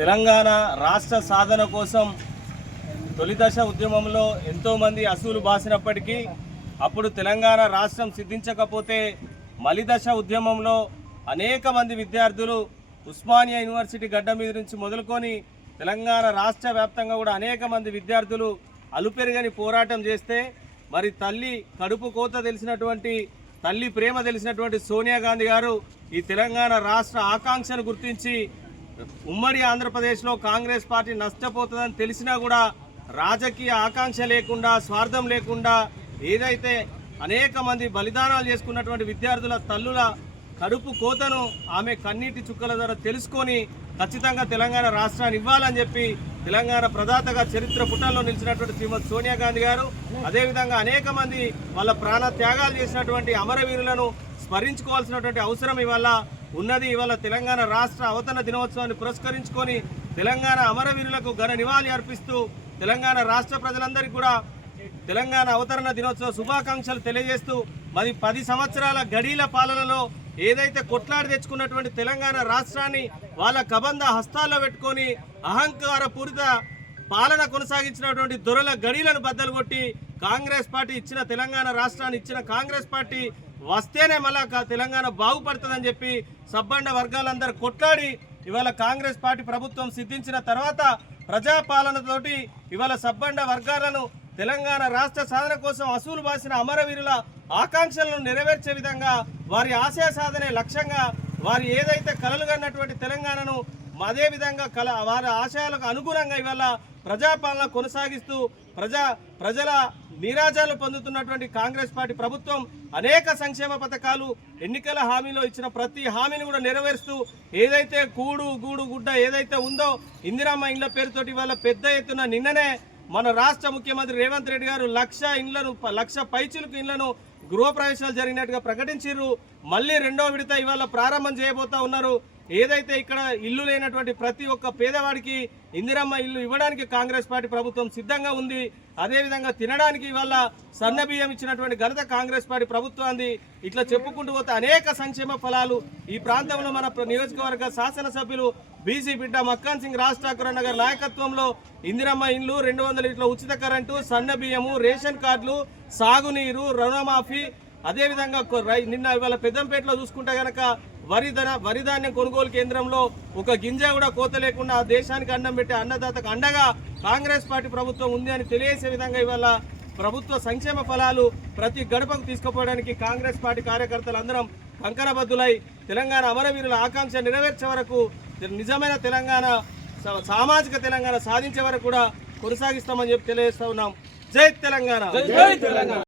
తెలంగాణ రాష్ట్ర సాధన కోసం తొలిదశ ఉద్యమంలో ఎంతోమంది అసూలు బాసినప్పటికీ అప్పుడు తెలంగాణ రాష్ట్రం సిద్ధించకపోతే మలిదశ ఉద్యమంలో అనేక మంది విద్యార్థులు ఉస్మానియా యూనివర్సిటీ గడ్డ మీద నుంచి మొదలుకొని తెలంగాణ రాష్ట్ర వ్యాప్తంగా కూడా అనేక మంది విద్యార్థులు అలుపెరుగని పోరాటం చేస్తే మరి తల్లి కడుపు కోత తెలిసినటువంటి తల్లి ప్రేమ తెలిసినటువంటి సోనియా గాంధీ గారు ఈ తెలంగాణ రాష్ట్ర ఆకాంక్షను గుర్తించి ఉమ్మడి ఆంధ్రప్రదేశ్లో కాంగ్రెస్ పార్టీ నష్టపోతుందని తెలిసినా కూడా రాజకీయ ఆకాంక్ష లేకుండా స్వార్థం లేకుండా ఏదైతే అనేక మంది బలిదానాలు చేసుకున్నటువంటి విద్యార్థుల తల్లుల కడుపు కోతను ఆమె కన్నీటి చుక్కల ద్వారా తెలుసుకొని ఖచ్చితంగా తెలంగాణ రాష్ట్రాన్ని ఇవ్వాలని చెప్పి తెలంగాణ ప్రదాతగా చరిత్ర పుటల్లో నిలిచినటువంటి శ్రీమతి సోనియా గాంధీ గారు అదేవిధంగా అనేక మంది వాళ్ళ ప్రాణ త్యాగాలు చేసినటువంటి అమరవీరులను స్మరించుకోవాల్సినటువంటి అవసరం ఇవాళ ఉన్నది. ఇవాళ తెలంగాణ రాష్ట్ర అవతరణ దినోత్సవాన్ని పురస్కరించుకొని తెలంగాణ అమరవీరులకు ఘన నివాళి అర్పిస్తూ తెలంగాణ రాష్ట్ర ప్రజలందరికీ కూడా తెలంగాణ అవతరణ దినోత్సవ శుభాకాంక్షలు తెలియజేస్తూ మరి 10 సంవత్సరాల గడీల పాలనలో ఏదైతే కొట్లాడి తెచ్చుకున్నటువంటి తెలంగాణ రాష్ట్రాన్ని వాళ్ళ కబంధ హస్తాల్లో పెట్టుకొని అహంకార పూరిత పాలన కొనసాగించినటువంటి దొరల గడీలను బద్దలు కొట్టి కాంగ్రెస్ పార్టీ ఇచ్చిన తెలంగాణ రాష్ట్రాన్ని ఇచ్చిన కాంగ్రెస్ పార్టీ వస్తేనే మళ్ళా తెలంగాణ బాగుపడుతుందని చెప్పి సబ్బండ వర్గాలందరూ కొట్లాడి ఇవాళ కాంగ్రెస్ పార్టీ ప్రభుత్వం సిద్ధించిన తర్వాత ప్రజాపాలనతోటి ఇవాళ సబ్బండ వర్గాలను తెలంగాణ రాష్ట్ర సాధన కోసం అసూలు బాసిన అమరవీరుల ఆకాంక్షలను నెరవేర్చే విధంగా వారి ఆశయ సాధనే లక్ష్యంగా వారి ఏదైతే కలలు కన్నటువంటి తెలంగాణను అదేవిధంగా వారి ఆశయాలకు అనుగుణంగా ఇవాళ ప్రజాపాలన కొనసాగిస్తూ ప్రజల నీరాజాలు పొందుతున్నటువంటి కాంగ్రెస్ పార్టీ ప్రభుత్వం అనేక సంక్షేమ పథకాలు ఎన్నికల హామీలో ఇచ్చిన ప్రతి హామీని కూడా నెరవేరుస్తూ ఏదైతే కూడు గూడు గుడ్డ ఏదైతే ఉందో ఇందిరమ్మ ఇండ్ల పేరుతోటి ఇవాళ పెద్ద ఎత్తున నిన్ననే మన రాష్ట్ర ముఖ్యమంత్రి రేవంత్ రెడ్డి గారు 1,00,000 పైచిలకు ఇండ్లను గృహప్రవేశాలు జరిగినట్టుగా ప్రకటించారు. మళ్ళీ రెండో విడత ఇవాళ ప్రారంభం చేయబోతా ఉన్నారు. ఏదైతే ఇక్కడ ఇల్లు లేనటువంటి ప్రతి ఒక్క పేదవాడికి ఇందిరమ్మ ఇల్లు ఇవ్వడానికి కాంగ్రెస్ పార్టీ ప్రభుత్వం సిద్ధంగా ఉంది. అదేవిధంగా తినడానికి ఇవాళ సన్న బియ్యం ఇచ్చినటువంటి ఘనత కాంగ్రెస్ పార్టీ ప్రభుత్వాన్ని. ఇట్లా చెప్పుకుంటూ పోతే అనేక సంక్షేమ ఫలాలు ఈ ప్రాంతంలో మన నియోజకవర్గ శాసనసభ్యులు బీసీ బిడ్డ మక్కాన్ సింగ్ రాజ్ ఠాకూర్ అన్న గారి నాయకత్వంలో ఇందిరమ్మ ఇల్లు 200 లీటర్ల ఉచిత కరెంటు సన్న బియ్యము రేషన్ కార్డులు సాగునీరు రుణమాఫీ అదేవిధంగా నిన్న ఇవాళ పెద్దంపేటలో చూసుకుంటే కనుక వరి ధాన్యం కొనుగోలు కేంద్రంలో ఒక గింజ కూడా కోత లేకుండా దేశానికి అన్నం పెట్టే అన్నదాతకు అండగా కాంగ్రెస్ పార్టీ ప్రభుత్వం ఉంది అని తెలియజేసే విధంగా ఇవాళ ప్రభుత్వ సంక్షేమ ఫలాలు ప్రతి గడపకు తీసుకుపోవడానికి కాంగ్రెస్ పార్టీ కార్యకర్తలందరం కంకణబద్దులై తెలంగాణ అమరవీరుల ఆకాంక్ష నెరవేర్చే వరకు నిజమైన తెలంగాణ సామాజిక తెలంగాణ సాధించే వరకు కూడా కొనసాగిస్తామని చెప్పి తెలియజేస్తా ఉన్నాం. జై తెలంగాణ.